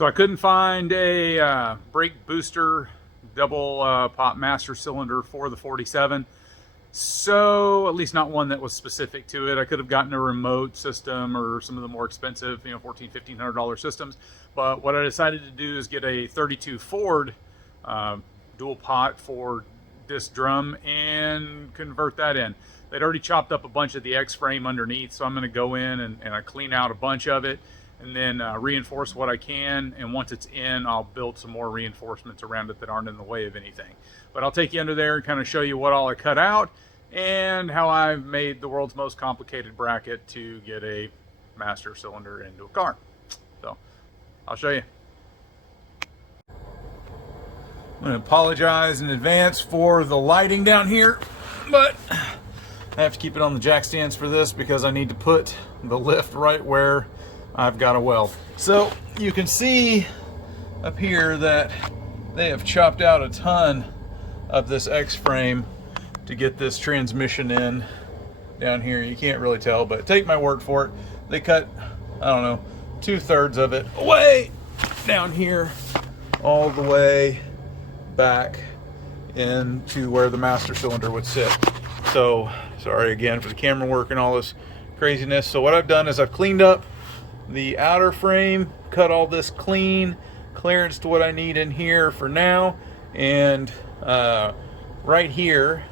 So I couldn't find a brake booster double pop master cylinder for the 47. So at least not one that was specific to it. I could have gotten a remote system or some of the more expensive, you know, $1,400-$1,500 systems. But what I decided to do is get a 32 Ford dual pot for disc drum and convert that in. They'd already chopped up a bunch of the X-frame underneath, so I'm going to go in and I clean out a bunch of it and then reinforce what I can. And once it's in, I'll build some more reinforcements around it that aren't in the way of anything. But I'll take you under there and kind of show you what all I cut out and how I've made the world's most complicated bracket to get a master cylinder into a car. So I'll show you. I'm going to apologize in advance for the lighting down here, but I have to keep it on the jack stands for this because I need to put the lift right where I've got a weld. So you can see up here that they have chopped out a ton of this X-frame to get this transmission in down here. You can't really tell, but take my word for it. They cut, I don't know, 2/3 of it away down here all the way back into where the master cylinder would sit. So sorry again for the camera work and all this craziness. So what I've done is I've cleaned up the outer frame, cut all this clean, clearance to what I need in here for now, and right here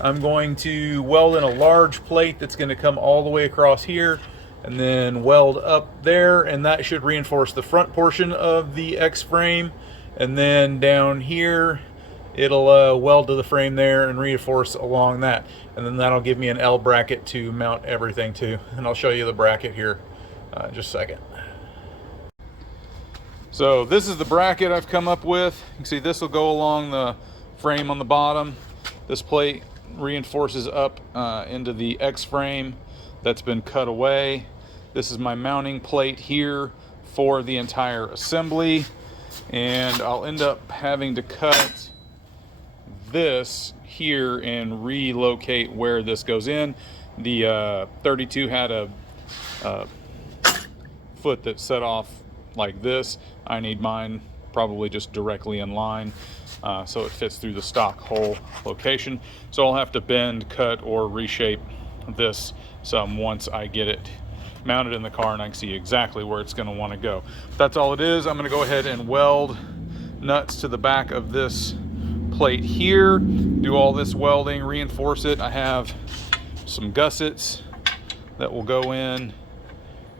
I'm going to weld in a large plate that's going to come all the way across here and then weld up there, and that should reinforce the front portion of the X-frame. And then down here it'll weld to the frame there and reinforce along that, and then that'll give me an L bracket to mount everything to, and I'll show you the bracket here in just a second. So this is the bracket I've come up with. You can see this will go along the frame on the bottom. This plate reinforces up into the X-frame that's been cut away. This is my mounting plate here for the entire assembly, and I'll end up having to cut this here and relocate where this goes in. The 32 had a foot that set off like this. I need mine probably just directly in line so it fits through the stock hole location. So I'll have to bend, cut, or reshape this some once I get it mounted in the car and I can see exactly where it's going to want to go. That's all it is. I'm going to go ahead and weld nuts to the back of this plate here, do all this welding, reinforce it. I have some gussets that will go in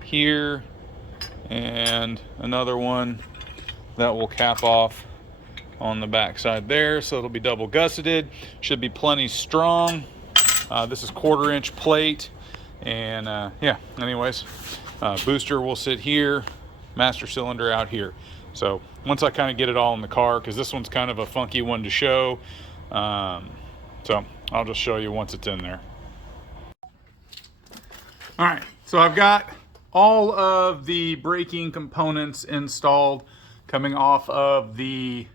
here and another one that will cap off on the back side there, so it'll be double gusseted. Should be plenty strong. This is 1/4-inch plate, and yeah, anyways, booster will sit here, master cylinder out here. So once I kind of get it all in the car, because this one's kind of a funky one to show, so I'll just show you once it's in there. All right, so I've got all of the braking components installed, coming off of the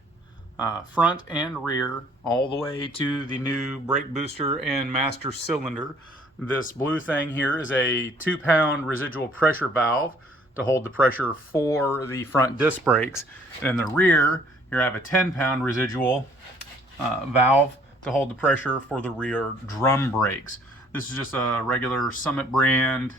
front and rear all the way to the new brake booster and master cylinder. This blue thing here is a 2-pound residual pressure valve to hold the pressure for the front disc brakes, and in the rear you have a 10-pound residual valve to hold the pressure for the rear drum brakes. This is just a regular Summit brand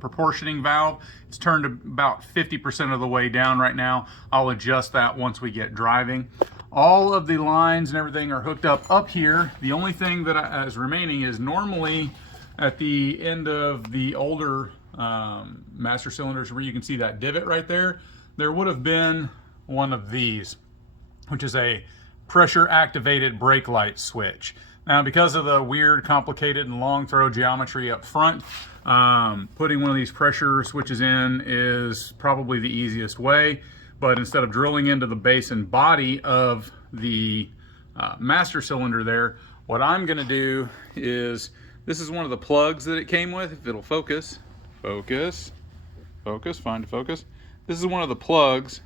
proportioning valve. It's turned about 50% of the way down right now. I'll adjust that once we get driving. All of the lines and everything are hooked up here. The only thing that is remaining is normally at the end of the older master cylinders, where you can see that divot right there, there would have been one of these, which is a pressure activated brake light switch. Now, because of the weird, complicated, and long throw geometry up front, putting one of these pressure switches in is probably the easiest way. But instead of drilling into the base and body of the master cylinder there, what I'm going to do is, this is one of the plugs that it came with. If it'll focus, focus, focus, find focus. This is one of the plugs.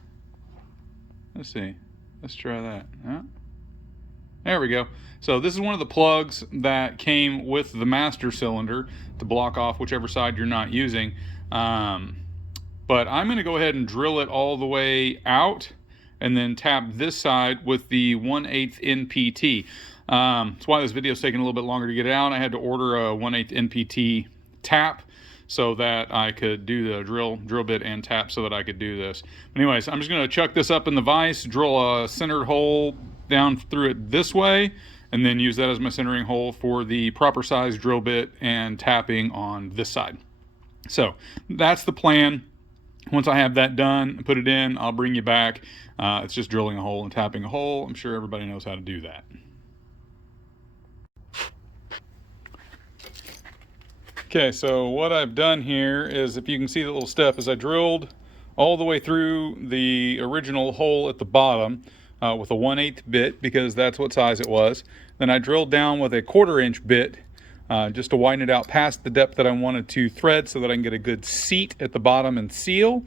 Let's see. Let's try that. Yeah. There we go. So this is one of the plugs that came with the master cylinder to block off whichever side you're not using. But but I'm going to go ahead and drill it all the way out and then tap this side with the 1/8 NPT. That's why this video is taking a little bit longer to get it out. I had to order a 1/8 NPT tap so that I could do the drill bit and tap so that I could do this. Anyways, I'm just going to chuck this up in the vise, drill a centered hole down through it this way, and then use that as my centering hole for the proper size drill bit and tapping on this side. So that's the plan. Once I have that done, put it in, I'll bring you back. It's just drilling a hole and tapping a hole. I'm sure everybody knows how to do that. Okay, so what I've done here is, if you can see the little step, is I drilled all the way through the original hole at the bottom with a 1/8 bit, because that's what size it was. Then I drilled down with a 1/4 inch bit just to widen it out past the depth that I wanted to thread so that I can get a good seat at the bottom and seal.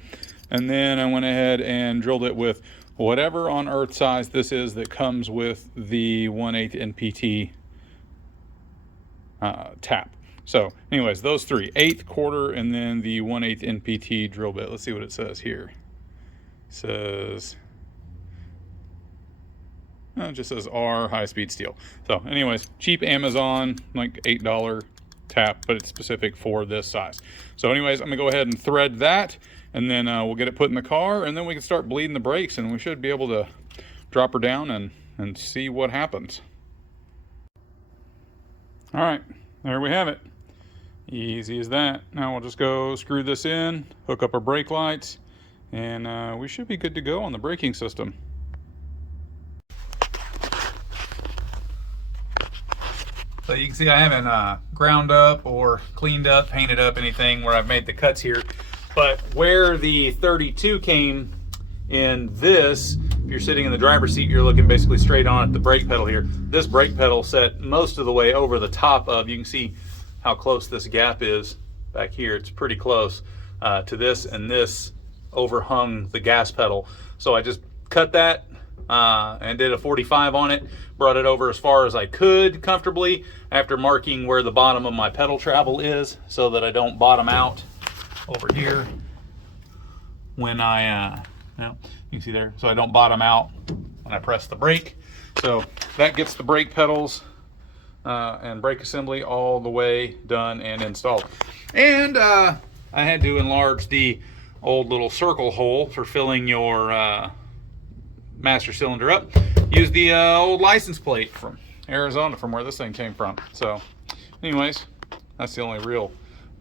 And then I went ahead and drilled it with whatever on earth size this is that comes with the 1/8 NPT tap. So anyways, those three, 1/8, 1/4, and then the 1/8 NPT drill bit. Let's see what it says here. It says, it just says R high-speed steel. So anyways, cheap Amazon, like $8 tap, but it's specific for this size. So anyways, I'm gonna go ahead and thread that, and then we'll get it put in the car, and then we can start bleeding the brakes, and we should be able to drop her down and see what happens. All right, there we have it. Easy as that. Now we'll just go screw this in, hook up our brake lights, and we should be good to go on the braking system. So you can see I haven't ground up or cleaned up, painted up anything where I've made the cuts here. But where the 32 came in this, if you're sitting in the driver's seat, you're looking basically straight on at the brake pedal here. This brake pedal set most of the way over the top of, you can see how close this gap is back here. It's pretty close to this, and this overhung the gas pedal. So I just cut that and did a 45 on it, brought it over as far as I could comfortably after marking where the bottom of my pedal travel is so that I don't bottom out over here when I, well, you can see there, so I don't bottom out when I press the brake. So that gets the brake pedals and brake assembly all the way done and installed. And I had to enlarge the old little circle hole for filling your master cylinder up. Use the old license plate from Arizona, from where this thing came from. So anyways, that's the only real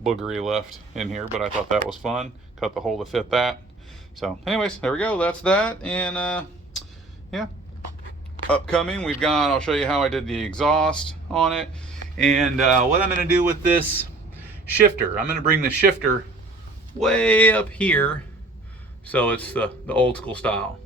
boogery left in here, but I thought that was fun. Cut the hole to fit that. So anyways, there we go. That's that. And yeah, upcoming, we've got, I'll show you how I did the exhaust on it, and what I'm going to do with this shifter. I'm going to bring the shifter way up here so it's the old school style.